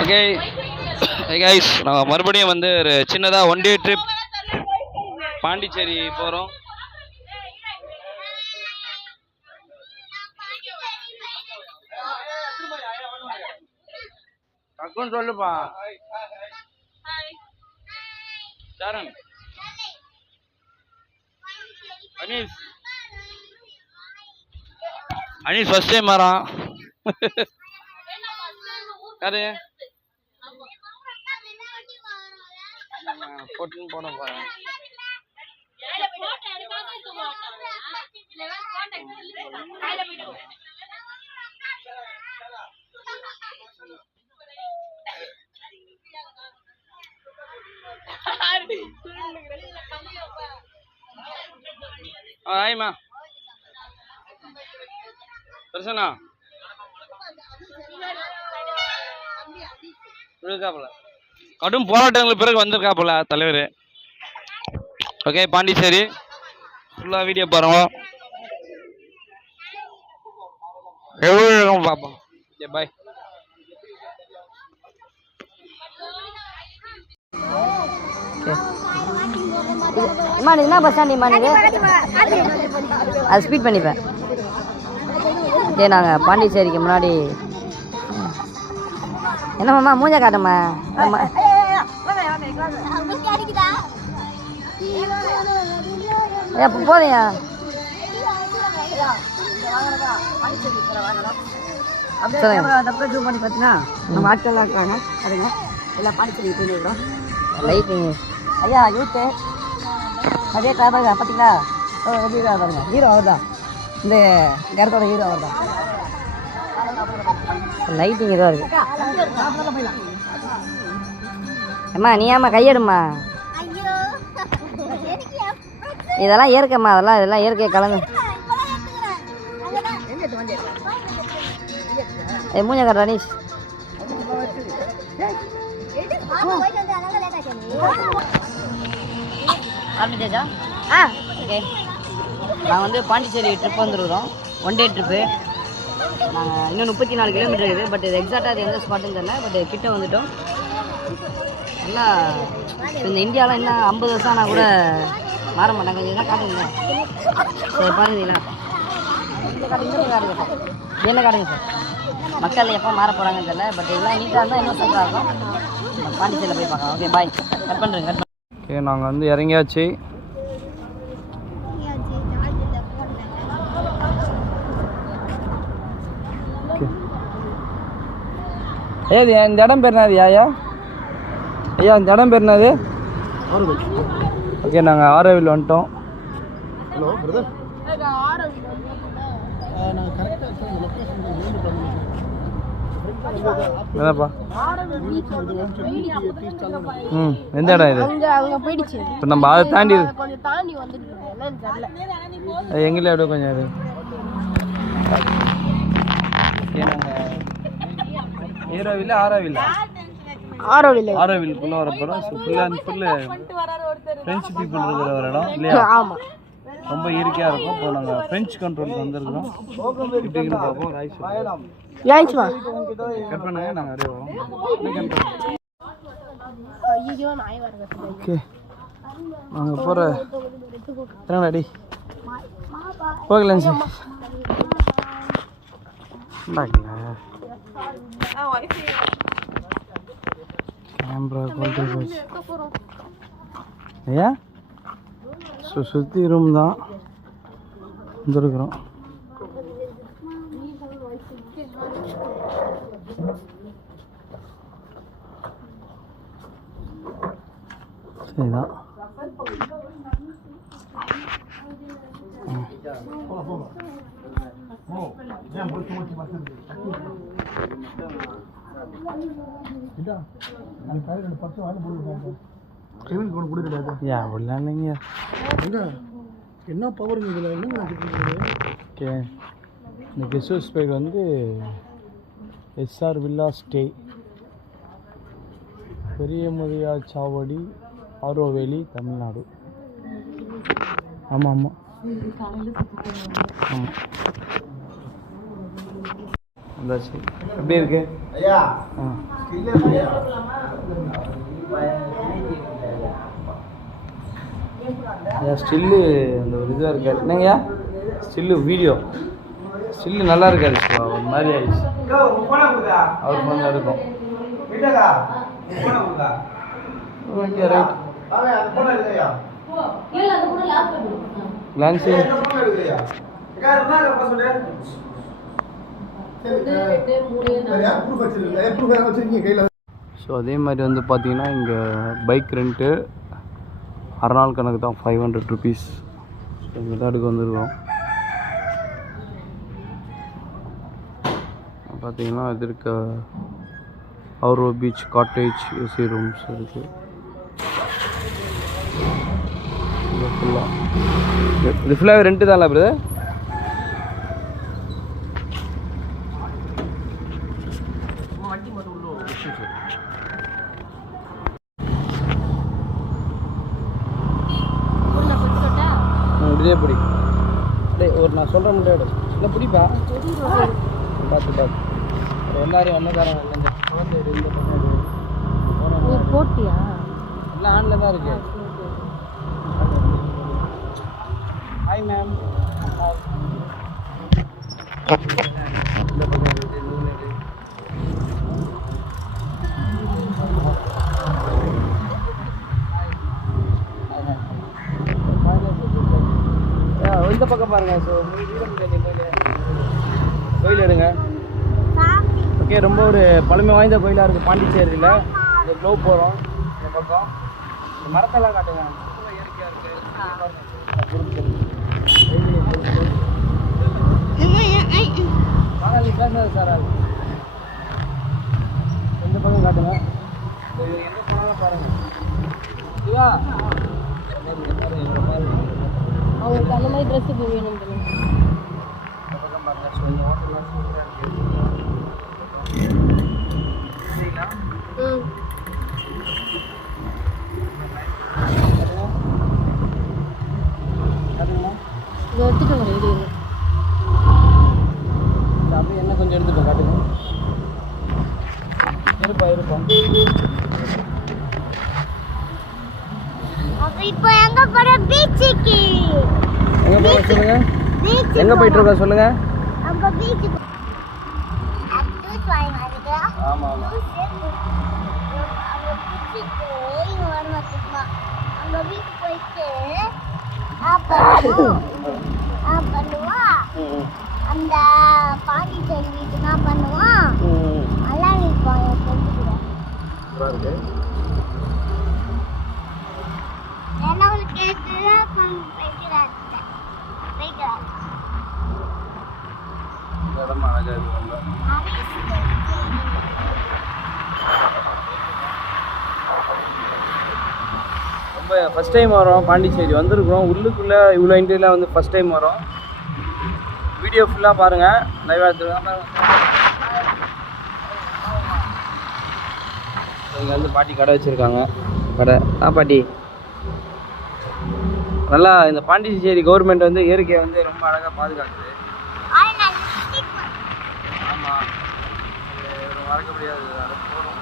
Okay guys, நான் மறுபடியும் வந்து ஒரு சின்னதாக ஒன் டே ட்ரிப் பாண்டிச்சேரி போகிறோம். டக்குன்னு சொல்லுப்பா. சரண், அனீஸ் ஃபர்ஸ்ட் டைம் வரான். யாரு போட்டுன்னு போன போறேன். ஆயிமா பிரசன்னா இருக்காப்புல, கடும் போராட்டங்களுக்கு பிறகு வந்திருக்காப்புல தலைவர். ஓகே, பாண்டிச்சேரி ஃபுல்லாக வீடியோ பாருங்க, எவ்வளோ பார்ப்போம். ஓகே, பாய். என்ன பஸ் ஸ்டாண்ட் அது ஸ்பீட் பண்ணிப்பேன். ஓகே, நாங்கள் பாண்டிச்சேரிக்கு முன்னாடி என்னம்மா மூஞ்ச காட்டம்மா. போதையா பண்ணி பார்த்தீங்கன்னா நம்ம ஆட்கள்லாம் இருக்காங்க. அதுங்க எல்லாம் பாண்டிச்சேரி போயிருக்கிறோம். லைட்டிங் ஐயா யூத்து அதே பாருங்க பார்த்தீங்களா? ஹீரோ பாருங்க, ஹீரோ அவர் தான், இந்த கருத்தோட ஹீரோ அவர் தான். லைட்டிங் இதுவாக இருக்கு. அம்மா நீ ஏம்மா கையெடுமா, இதெல்லாம் இயற்கைம்மா, இதெல்லாம் இயற்கை கலந்து. மூஞ்ச காட்டு ரனீஷ். ஆரம்பிச்சாச்சா? ஓகே, நாங்கள் வந்து பாண்டிச்சேரி ட்ரிப் வந்துருக்குறோம். One day trip. நாங்கள் இன்னும் 34 கிலோமீட்டர் இருக்குது. பட் இது எக்ஸாக்டாக அது எந்த ஸ்பாட்டுன்னு தெரியல. பட் கிட்ட வந்துவிட்டோம். நல்லா இந்த இந்தியாவில் இன்னும் 50 வருஷம் ஆனால் கூட மாற மாட்டாங்க. இதெல்லாம் காட்டுங்க சார், பாருங்களா? என்ன காட்டுங்க சார்? மக்கள் எப்போ மாற போகிறாங்கன்னு தெரியல. பட் இதெல்லாம் நீட்டாக இருந்தால் இன்னும் சூப்பராக இருக்கும். பாண்டிச்சேரியில் போய் பார்க்கலாம். ஓகே, பாய். கட் பண்ணுறேங்க. ஓகே, நாங்கள் வந்து இறங்கியாச்சு. ஏது இந்த இடம் பேர் என்னது ஐயா? ஐயா இந்த இடம் பேர் என்னது? ஓகே, நாங்கள் ஆரோவில் வந்துட்டோம். ஹலோ பிரதர், என்னப்பா? எந்த இடம் இது? இப்போ நம்ம அதை தாண்டி எங்களே அப்படியே கொஞ்சம் இது. ஹீரோவில் ஆரோவில்குள்ளே வர போகிறோம். ஸோ ஃபுல்லாக அண்ட் ஃபுல்லு ஃப்ரெஞ்சு பீப்புள் இருக்கிற ஒரு இடம் இல்லையா? ரொம்ப இயற்கையாக இருக்கும். இப்போ நாங்கள் ஃப்ரெஞ்ச் கண்ட்ரோலுக்கு வந்துருக்கிறோம். இப்படின்னு பார்ப்போம். கட் பண்ணுங்க, நாங்கள் அப்படியே வரோம். ஓகே, நாங்கள் போகிற ரெடி போகலாம் சார். கேமரா குவாலிட்டி போச்சு ஐயா. சுற்றி ரூம் தான் வந்துருக்குறோம். சரிதான். என்ன பவர் ஓகே, இந்த கெஸ்ட் ஹவுஸ் பேர் வந்து எஸ்ஆர் வில்லா ஸ்டே, பெரிய முதியா சாவடி, ஆரோவேலி, தமிழ்நாடு. ஆமாம் ஆமாம் ஆமாம். வந்தாச்சு. எப்படி இருக்கு? ஸ்டில்லு அந்த ஒரு இதுவாக இருக்காது என்னங்கய்யா ஸ்டில்லு வீடியோ ஸ்டில்லு நல்லா இருக்காது ஒரு மாதிரி ஆயிடுச்சு அவர் கொஞ்சம் இருக்கும் ஓகே ரைட் லான்ச்சு ஸோ அதே மாதிரி வந்து பார்த்தீங்கன்னா இங்கே பைக் ரெண்ட்டு அரை நாள் கணக்கு தான் 500 ருபீஸ். ஸோ இங்கே தான் எடுக்க வந்துருக்கோம். பார்த்தீங்கன்னா இது இருக்க ஆரோ பீச் காட்டேஜ் ஏசி ரூம்ஸ் இருக்குது. இது ஃபுல்லாக ரெண்ட்டு தான்ல பிரதர்? இதே பிடி ஒரு நான் சொல்கிற முடியாது இல்லை பிடிப்பா பார்த்து எல்லாரையும் ஒன்றக்காரன் இந்த குழந்தை போட்டியா இல்லை ஆனில் தான் இருக்கு. Hi ma'am. இந்த பக்கம் பாருங்க. ஸோ கோயில் எடுங்க. ஓகே, ரொம்ப ஒரு பழமை வாய்ந்த கோயிலாக இருக்குது பாண்டிச்சேரியில். இந்த க்ளோ போகிறோம் இந்த பக்கம். இந்த மரத்தெல்லாம் காட்டுங்க. இயற்கையாக இருக்குது. மகாலி பேசுறது சார் அது இந்த பக்கம் காட்டுங்க. எங்கே போனாலும் பாருங்கள். இதுவா அவங்களுக்கு அந்த மாதிரி ட்ரெஸ்ஸுக்கு வேணும். எடுத்துக்கோங்க இது அப்படியே என்ன கொஞ்சம் எடுத்துக்கோ காட்டுங்க. இருப்போம் இப்போ எங்க போற பீச்சுக்கு? எங்க போற சொல்லுங்க. எங்க போயிட்டு இருக்கோம் சொல்லுங்க. அங்க பீச்சுக்கு. அப்டேட் வாங்குறீங்களா? ஆமா ஆமா. அங்க பீச்சுக்கு இங்க வரமாட்டீங்களா? அங்க பீச் போயிட்டு பண்ணுவா. அந்த பாண்டிச்சேரி வீட்டுனா பண்ணுவா. நல்லா இருக்கும் என் ஃப்ரெண்டு கூட. ரொம்ப ஃபஸ்ட் டைம் வரோம் பாண்டிச்சேரி வந்திருக்கிறோம். உள்ளுக்குள்ளே இவ்வளோ இன்டீரியலாக வந்து ஃபஸ்ட் டைம் வரோம். வீடியோ ஃபுல்லாக பாருங்கள். லைவாக எடுத்துருக்காங்க. இங்கே வந்து பாட்டி கடை வச்சுருக்காங்க. கடை பாட்டி நல்லா இந்த பாண்டிச்சேரி கவர்மெண்ட் வந்து இயற்கையை வந்து ரொம்ப அழகாக பாதுகாக்குது. ஆமாம், மறக்க முடியாது. அதை போகிறோம்.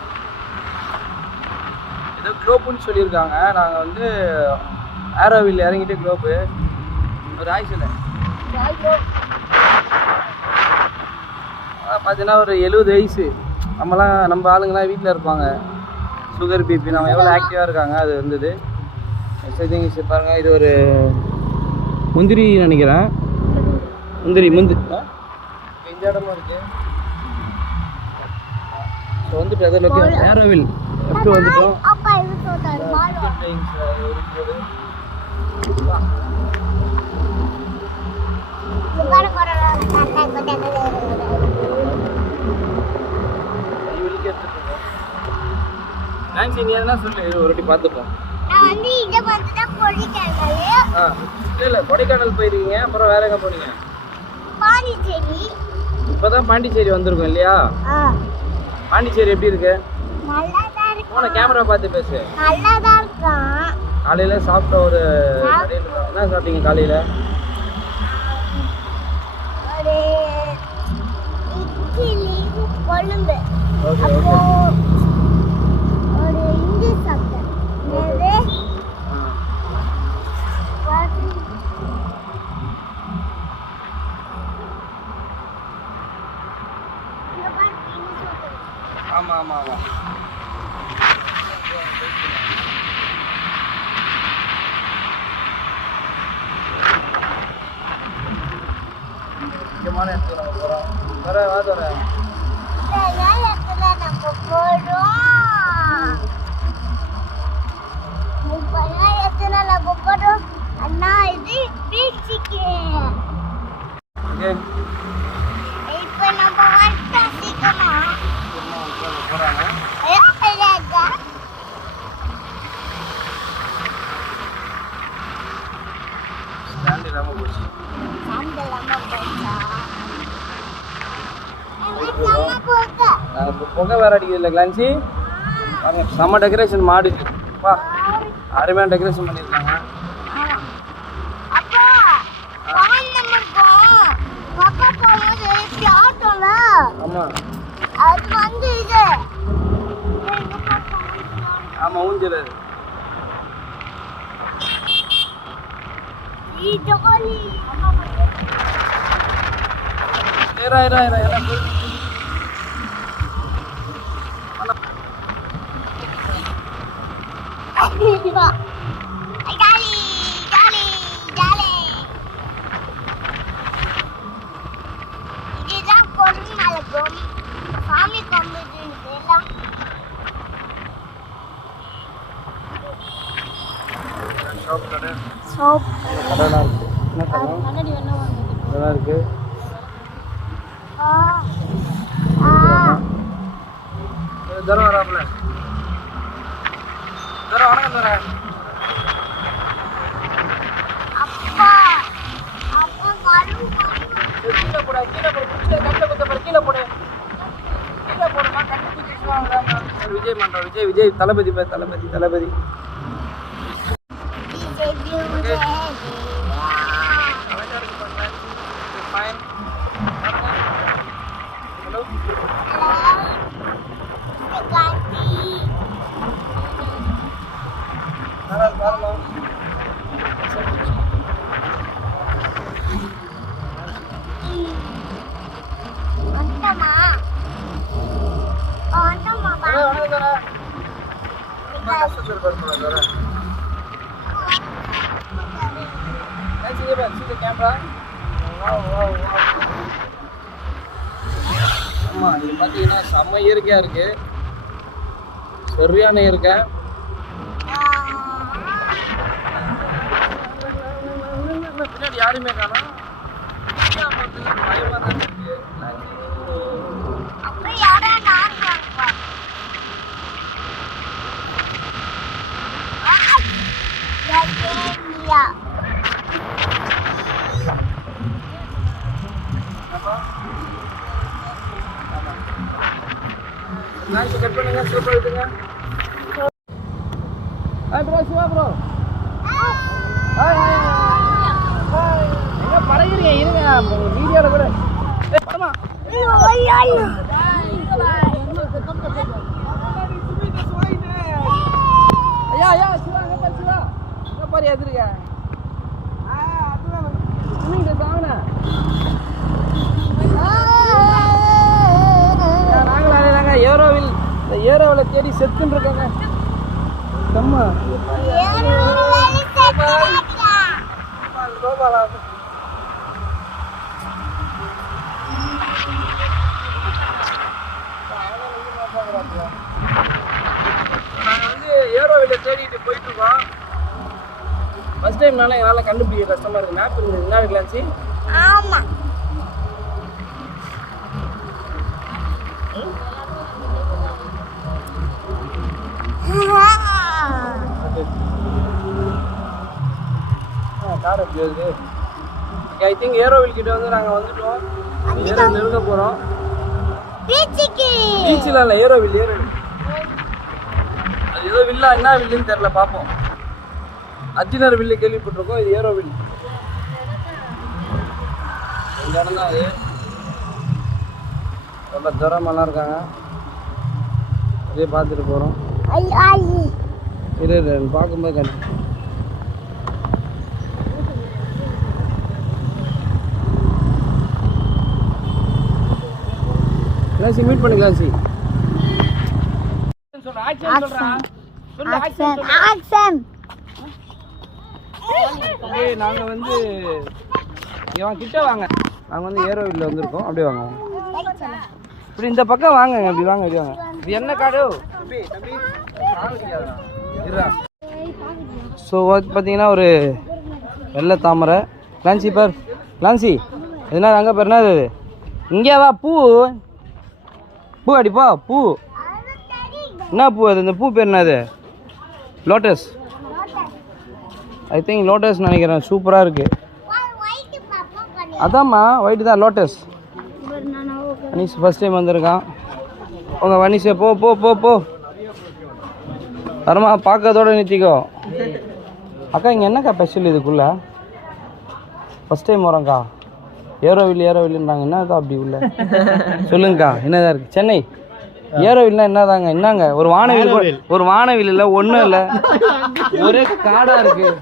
ஏதோ க்ளோப்புன்னு சொல்லியிருக்காங்க. நாங்கள் வந்து ஆரோவில் இறங்கிட்டு க்ளோப்பு ஒரு ஆயுசில் பார்த்தீங்கன்னா ஒரு 70 வயசு. நம்ம ஆளுங்களாம் வீட்டில் இருப்பாங்க. சுகர் பிபி நம்ம எவ்வளோ ஆக்டிவாக இருக்காங்க. அது வந்தது பாருங்கள். இது ஒரு முந்திரி நினைக்கிறேன். முந்திரி இந்த இடமா இருக்கு. ஸோ வந்துட்டு அதில் ஆரோவில் எப்படி வந்துட்டோம். சொல்லு ஒரு வாட்டி பார்த்துப்போம். இல்லை கொடைக்கானல் போயிருக்கீங்க. அப்புறம் வேற எங்கே போனீங்க? பாண்டிச்சேரி. இப்போதான் பாண்டிச்சேரி வந்திருக்கோம் இல்லையா? பாண்டிச்சேரி எப்படி இருக்கு? போன கேமரா பார்த்து பேசு. காலையில் சாப்பிட்ட ஒரு என்ன சாப்பிட்டீங்க காலையில்? கொழும்பு. Okay okay. ஆமாம் ஆமாம் ஆமாம். முக்கியமான இடத்துக்கு நம்ம போகிறோம். வர இந்த நேரத்துல நம்ம போறோம். இப்ப நேரத்துல நம்ம போறோம். அண்ணா இது பீச்சுக்கு. ஓகே இப்ப நம்ம வந்து சீக்கிரமா போகிறாங்க. ஸ்டாண்ட் இல்லாமல் போச்சு. நாங்கள் இப்போ புகை வேறு அடிக்குது இல்லை கிளான்சி. செம்ம டெக்கரேஷன் மாடுக்கு வா, அருமையான டெக்கரேஷன் பண்ணியிருக்காங்க. ஆமாம் அது வந்து இது ஆமாம் ஊஞ்சல் அது. ஜோலி ஏறா ஏறா ஏறா எல்லாம் போய் ஜாலி ஜாலி ஜாலி. இதுதான் கொரோனாவுக்கும் சாமி கும்பிட்டு எல்லாம் ஷாப் கடை சோப் கடைலாம் இருக்குது. என்ன கடை கண்ணாடி வேணா வாங்குது. இதெல்லாம் இருக்குது. தரம் வராப்புல தரம் வணக்கம் தரேன். அப்பா அப்பா கரு கீழே போட கீழே போட குடிச்சு கட்டை குத்த போட கீழே போடு கீழே போடுமா கட்டை குத்தி விஜய் பண்ணுறோம். விஜய் விஜய் தளபதி பேர் தளபதி தளபதி. ஃபைன். ஹலோ பாருங்க வணக்கம் தரேன். கஷ்டத்தில் பேர் தரேன். கேமரா ஆமாம் இது பார்த்தீங்கன்னா செம்ம இயற்கையாக இருக்குது. சரியான இயற்கை. பின்னாடி யாருமே காணோம். பயமாக தான் இருக்கு. கட் பண்ணுங்க சூப்பர் இருக்குங்க. Hi bro Siva bro. Hi hi. எங்க பழகிறீங்க இருங்க வீடியோவில் கூட படமா ஐயா ஐயா சிவா அங்கே பாரு சிவா அங்கே பாரு எதிர்க்க ஸ்விம்மிங் ட்ரெஸ் வாங்கினா நாங்களும் அதே தாங்க ஏரோவில் இந்த ஏரோவில் தேடி செத்துன்னு இருக்கோங்க. செம்ம கோபாலா நாங்கள் வந்து ஏரோவில் தேடிட்டு போயிட்டுருக்கோம். ஃபஸ்ட் டைம்னால என்னால் கண்டுபிடிக்க கஷ்டமாக இருக்குது. மேப் இருக்குது என்ன இருக்கலாச்சு. ஆமாம் கார் எப்படி வருது. ஐ திங்க் ஏரோவில் கிட்ட வந்து நாங்கள் வந்துட்டோம். ஏரோ நெருங்க போகிறோம். பீச்சில் இல்லை ஏரோவில் ஏரோவில். அது ஏதோ வில்லா என்ன வில்லுன்னு தெரில பார்ப்போம். அர்ஜுனர் வில்லு கேள்விப்பட்டிருக்கோம். இது ஏரோ வில். இந்த இடம் தான் அது. ரொம்ப தூரமெல்லாம் இருக்காங்க. அதே பார்த்துட்டு போகிறோம். இரு பார்க்கும்போது கண்டு கிளாசி மீட் பண்ணு கிளாசி. ஆக்ஷன் சொல்றா ஆக்ஷன் சொல்றா சொல்லு ஆக்ஷன் ஆக்ஷன் ஓகே நாங்க வந்து இவன் கிட்ட வாங்க நாங்க வந்து ஏரோவில்ல வந்திருக்கோம் அப்படியே வாங்க இப்படி இந்த பக்கம் வாங்க இப்படி வாங்க இப்படி வாங்க இது என்ன காடு தம்பி தம்பி இருடா ஸோ பார்த்தீங்கன்னா ஒரு வெள்ளை தாமரை கிளான்சி பார் கிளான்சி எதுனா அங்கே பாரு என்னது இது இங்கே வா பூ பூ அடிப்பா பூ என்ன பூ அது இந்த பூ பேர் என்னது லோட்டஸ் ஐ திங்க் லோட்டஸ் நினைக்கிறேன் சூப்பராக இருக்குது அதாம்மா ஒயிட்டு தான் லோட்டஸ் வனிஷ் ஃபஸ்ட் டைம் வந்திருக்கான் உங்கள் வனிஷை போ போ போ போ வரமா பார்க்கறதோட நிறுத்திக்கோ அக்கா இங்கே என்னக்கா ஸ்பெஷல் இதுக்குள்ளே ஃபஸ்ட் டைம் வரோங்க்கா ஏரோவில்ன்றாங்க என்னதான் அப்படி உள்ள சொல்லுங்கக்கா என்னதான் இருக்குது சென்னை ஏரோவில்னா என்னதாங்க என்னங்க ஒரு வானவில் இல்லை ஒன்றும் இல்லை ஒரே காடாக இருக்குது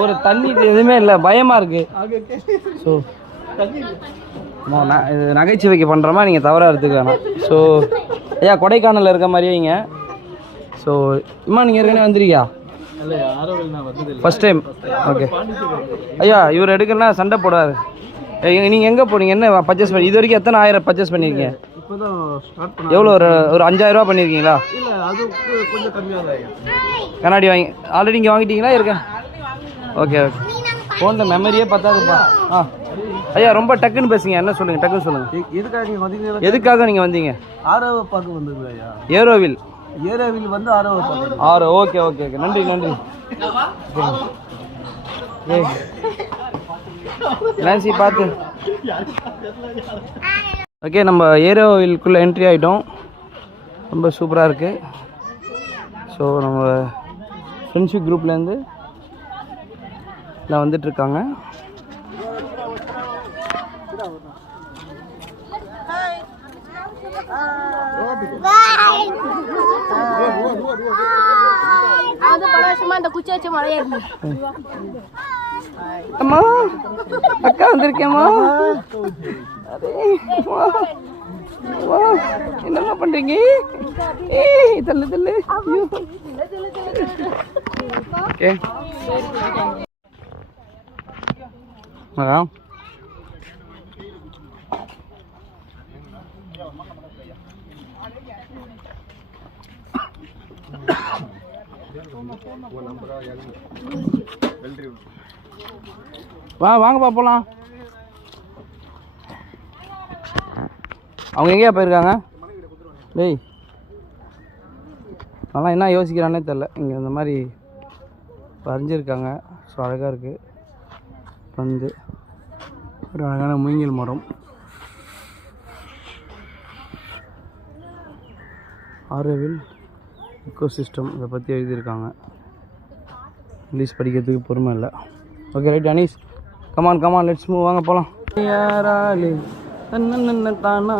ஒரு தண்ணி எதுவுமே இல்லை பயமாக இருக்குது ஸோ இது நகைச்சுவைக்கு பண்ணுறமா நீங்கள் தவறாக எடுத்துக்க வேணாம் ஸோ ஐயா கொடைக்கானலில் இருக்க மாதிரியே இங்கே ஸோ இம்மா நீங்கள் ஏற்கனவே வந்துருக்கியா ஃபஸ்ட் டைம் ஓகே ஐயா இவர் எடுக்கணும்னா சண்டை போடாது நீங்கள் எங்கே போனீங்க என்ன பர்ச்சேஸ் பண்ணி இது வரைக்கும் எத்தனை ஆயிரம் பர்ச்சேஸ் பண்ணியிருக்கீங்க எவ்வளோ ஒரு 5000 பண்ணியிருக்கீங்களா கண்ணாடி வாங்கி ஆல்ரெடி இங்கே வாங்கிட்டீங்களா இருக்கேன் ஓகே ஓகே ஃபோனில் மெமரியே பத்தாதுப்பா ஆ ஐயா ரொம்ப டக்குன்னு பேசுங்க என்ன சொல்லுங்கள் டக்குன்னு சொல்லுங்கள் எதுக்காக நீங்கள் வந்தீங்க ஆரவ பார்க்க வந்தது ஐயா ஏரோவில் வந்து ஆரவ பார்க்க ஆறு ஓகே ஓகே ஓகே நன்றி நன்றி நான்சி பார்த்து ஓகே நம்ம ஏரோவில்குள்ளே என்ட்ரி ஆகிட்டோம் ரொம்ப சூப்பராக இருக்குது ஸோ நம்ம ஃப்ரெண்ட்ஷிப் குரூப்லேருந்து எல்லாம் வந்துட்டுருக்காங்க அம்மா அக்கா வந்திருக்கேம்மா என்னம்மா பண்றீங்க தள்ளு தள்ளு ஓகே வாங்கப்பா போகலாம் அவங்க எங்கேயா போயிருக்காங்க டேய் அதெல்லாம் என்ன யோசிக்கிறானே தெரில இங்கே இந்த மாதிரி வரைஞ்சிருக்காங்க ஸோ அழகாக இருக்குது வந்து ஒரு அழகான மூங்கில் மரம் ஆரோவில் எக்கோசிஸ்டம் இதை பற்றி எழுதியிருக்காங்க இங்கிலீஷ் படிக்கிறதுக்கு பொறுமை இல்லை okay right Anees come on come on let's move வாங்க போகலாம் யாராலே தன்ன தானா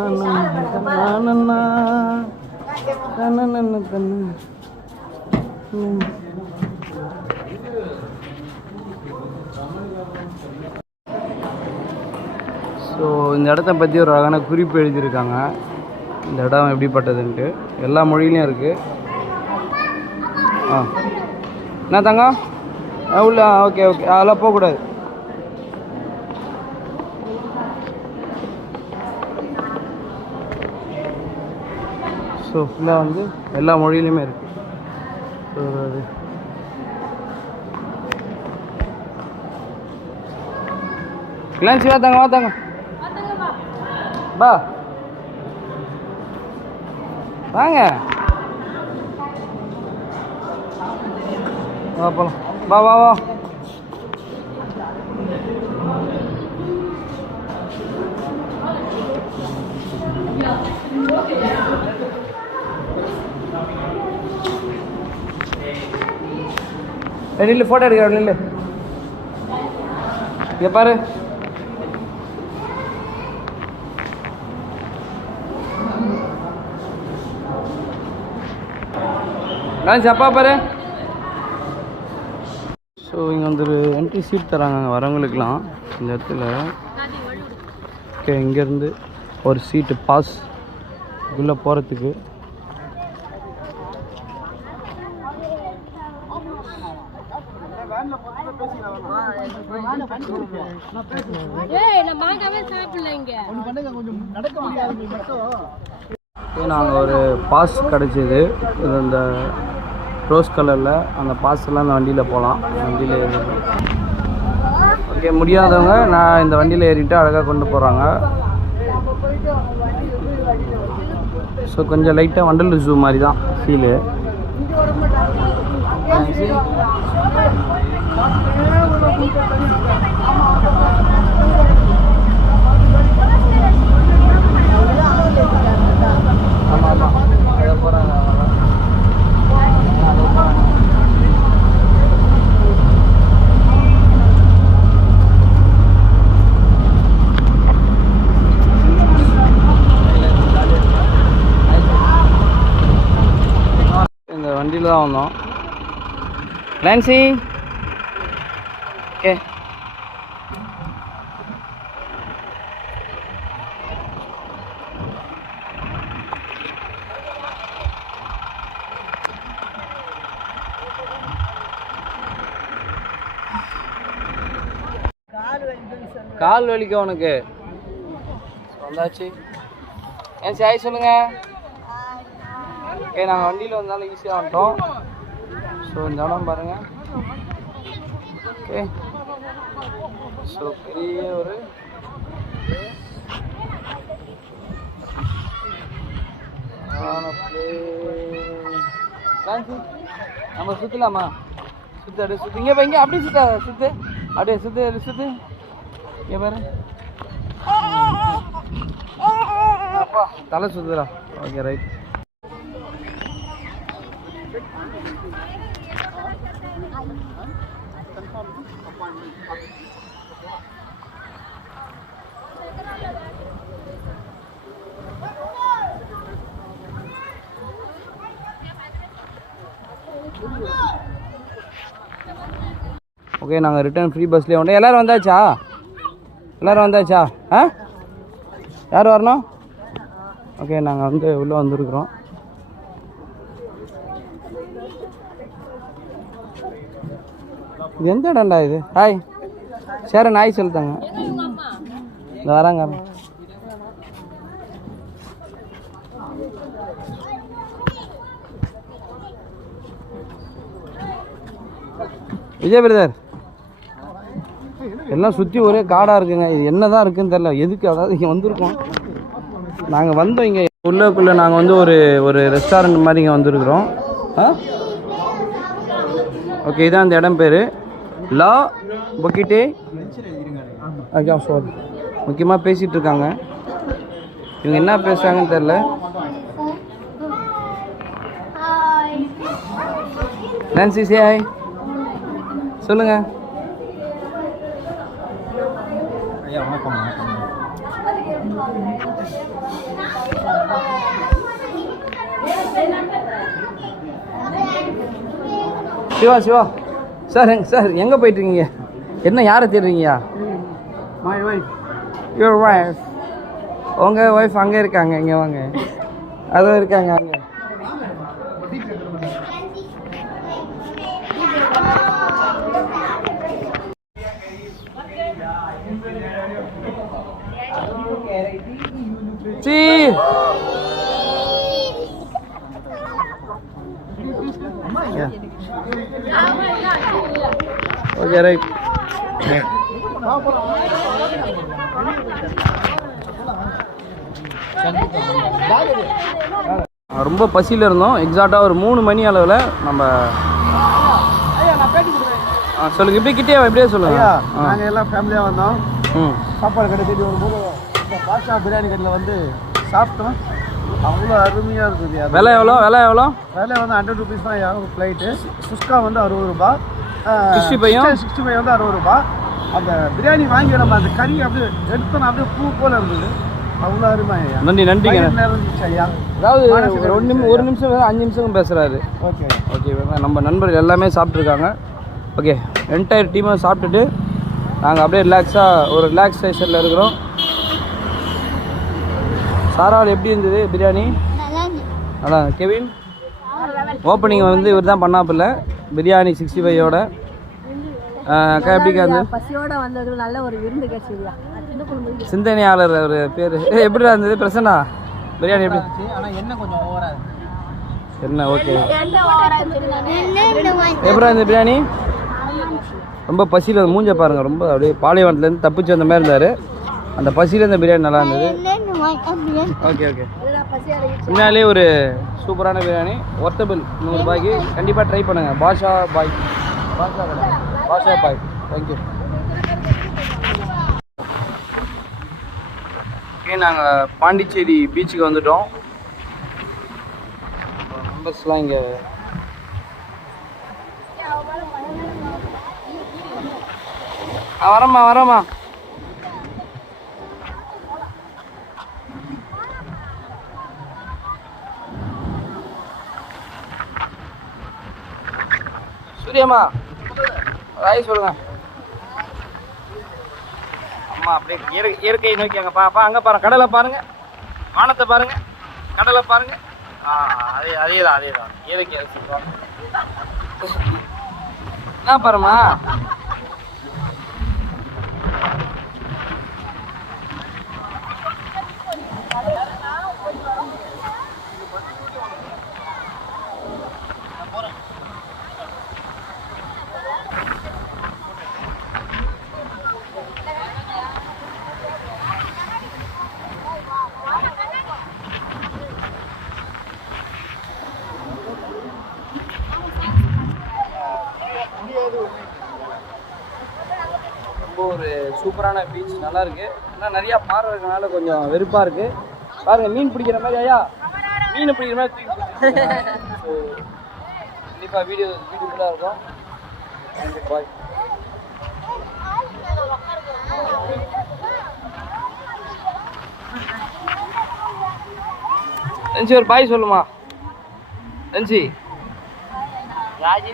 ஸோ இந்த இடத்த பற்றி ஒரு அழகான குறிப்பு எழுதியிருக்காங்க இந்த இடம் எப்படிப்பட்டதுன்ட்டு எல்லா மொழியிலையும் இருக்குது ஆ என்ன தங்கம் உள்ள ஓகே ஓகே அதெல்லாம் போகக்கூடாது ஸோ ஃபுல்லாக வந்து எல்லா மொழியிலையுமே இருக்குது ஸோ அது கிளான்சி வாத்தாங்க வாத்தாங்க பா வாங்க வா போகலாம் வா வா வா நில்லு ஃபோட்டோ எடுக்க நில்லு இங்கே பாரு லஞ்ச் அப்பா பாரு ஸோ இங்கே வந்து ஒரு என்ட்ரி சீட் தராங்க வரவங்களுக்கெலாம் இந்த இடத்துல ஓகே இங்கேருந்து ஒரு சீட்டு பாஸ் உள்ளே போகிறதுக்கு நாங்கள் ஒரு பாஸ் கிடச்சிது, இந்த ரோஸ் கலரில் அந்த பாஸ்லாம் அந்த வண்டியில் போகலாம். வண்டியில் ஏறிடுறோம். ஓகே, முடியாதவங்க நான் இந்த வண்டியில் ஏறிட்டு அழகாக கொண்டு போகிறாங்க. ஸோ கொஞ்சம் லைட்டாக வண்டலூர் ஜூ மாதிரி தான் ஃபீலு. ஆமாம் ஆமாம், அதை போகிறாங்க. இந்த வண்டியில் தான் வந்தோம். Nancy okay. கால் வலிக்க உனக்கு வந்தாச்சு. ஏன் சாய் சொல்லுங்க. ஓகே, நாங்கள் வண்டியில் வந்தாலும் ஈஸியாக வந்துட்டோம். ஸோ இந்த இடம் பாருங்கள். ஓகே, ஸோ பெரிய ஒரு நம்ம சுற்றலாமா? சுற்று அப்படியே சுற்று. இங்கே இங்கே அப்படியே சுற்ற சுற்று, அப்படியே சுற்று சுற்று. இங்கே பாரு, அப்பா தலை சுற்றுறா. Okay right. ஓகே, நாங்கள் ரிட்டர்ன் ஃப்ரீ பஸ்லேயே உண்டு. எல்லோரும் வந்தாச்சா? எல்லோரும் வந்தாச்சா? ஆ, யார் வரணும்? ஓகே, நாங்கள் வந்து உள்ளே வந்துருக்குறோம். இது எந்த இடம்டா இது? ஹாய் சேர நாய் சொல்லிட்டாங்க. இந்த வராங்க. விஜய் பிரதர், எல்லாம் சுற்றி ஒரே காடாக இருக்குங்க. இது என்ன தான் இருக்குதுன்னு தெரில. எதுக்கு, அதாவது இங்கே வந்திருக்கோம். நாங்கள் வந்தோம் இங்கே உள்ளக்குள்ளே. நாங்கள் வந்து ஒரு ரெஸ்டாரண்ட் மாதிரி இங்கே வந்துருக்குறோம். ஓகே, இதான் அந்த இடம் பேர் லா பொக்கிட்டே. அதான் சார் முக்கியமாக பேசிகிட்டு இருக்காங்க. இவங்க என்ன பேசுகிறாங்கன்னு தெரில. நான்சி சே ஹாய் சொல்லுங்க. ஐயா வணக்கம். சிவா சிவா சார், சார் எங்கே போயிட்டுருக்கீங்க? என்ன யாரை தேடுறீங்கயா? My wife. Your wife? உங்கள் ஒய்ஃப் அங்கே இருக்காங்க. இங்கே வாங்க. அதுவும் இருக்காங்க அங்கே. See. Yeah. Okay, right. ரொம்ப பசியில் இருந்தோம். எக்ஸாக்டாக ஒரு 3 மணி அளவில் நம்ம சொல்லுங்கள். இப்படி கிட்டே இப்படியே சொல்லுங்கள். நாங்கள் எல்லாம் ஃபேமிலியாக வந்தோம். சாப்பாடு கடை தேடி வரும்போது இந்த பாஷா பிரியாணி கடையில் வந்து சாப்பிட்டோம். அவ்வளோ அருமையாக இருக்குது. விலை எவ்வளோ? விலை எவ்வளோ? விலை வந்து 100 rupees தான் ஒரு ஃப்ளைட்டு. சுஸ்கா வந்து 60 ரூபாய். 65 வந்து 60 ரூபாய். அந்த பிரியாணி வாங்கி நம்ம அந்த கறி அப்படியே எடுத்தோம், அப்படியே பூ போல் இருந்தது. அவ்வளோ அருமையா. நன்றி நன்றிங்க. ஐயா அதாவது ஒரு நிமிஷம் 5 நிமிஷம் பேசுகிறாரு. ஓகே ஓகே, நம்ம நண்பர்கள் எல்லாமே சாப்பிட்ருக்காங்க. ஓகே, என்டையர் டீமாக சாப்பிட்டுட்டு நாங்கள் அப்படியே ஒரு ரிலாக்ஸேஷனில் இருக்கிறோம். சாராவில் எப்படி இருந்தது பிரியாணி? அதான் கெவின் ஓப்பனிங் வந்து இவர் தான் பண்ணாப்பில்ல பிரியாணி 65ஓட. அக்கா எப்படிக்கா இருந்தது? பசியோட வந்தது நல்ல ஒரு விருந்து கிடைச்சதுயா. சின்ன குழந்தை சிந்தனையாளர் ஒரு பேர் எப்படிடா இருந்தது பிரசன்னா? பிரியாணி எப்படி? ஆனால் என்ன கொஞ்சம் ஓவரா என்ன ஓகே என்னென்ன எப்படா இருந்தது பிரியாணி? ரொம்ப பசியில் மூஞ்ச பாருங்க, ரொம்ப அப்படியே பாலைவனத்துலேருந்து தப்பிச்சு வந்த மாதிரி இருந்தார். அந்த பசியில் இந்த பிரியாணி நல்லா இருந்தது. ஓகே ஓகே உண்மையாலே ஒரு சூப்பரான பிரியாணி, ஒர்த்தபிள். 100 ரூபாய்க்கு கண்டிப்பாக ட்ரை பண்ணுங்கள். பாஷா பாய் தேங்க்யூ. ஓகே நாங்கள் பாண்டிச்சேரி பீச்சுக்கு வந்துட்டோம். மெம்பர்ஸ்லாம் இங்கே வரமா சூரியம்மா ராய் சொல்லுங்க. அம்மா அப்படியே இயற்கையை நோக்கி அங்கே அங்கே பாருங்க, கடலை பாருங்க, வானத்தை பாருங்க, கடலை பாருங்க. அதேதான் இயற்கை சொல்லுவாங்க. என்ன பாருமா ரொம்ப ஒரு சூப்பரான பீச், நல்லா இருக்கு. ஆனால் நிறையா பாறை இருக்கனால கொஞ்சம் வெறுப்பாக இருக்கு. பாருங்க மீன் பிடிக்கிற மாதிரி, ஐயா மீன் பிடிக்கிற மாதிரி தூக்கி. ஸோ கண்டிப்பாக வீடியோ ஃபுல்லாக இருக்கும். பாய். ஒரு பாய் சொல்லுமா ரஞ்சி.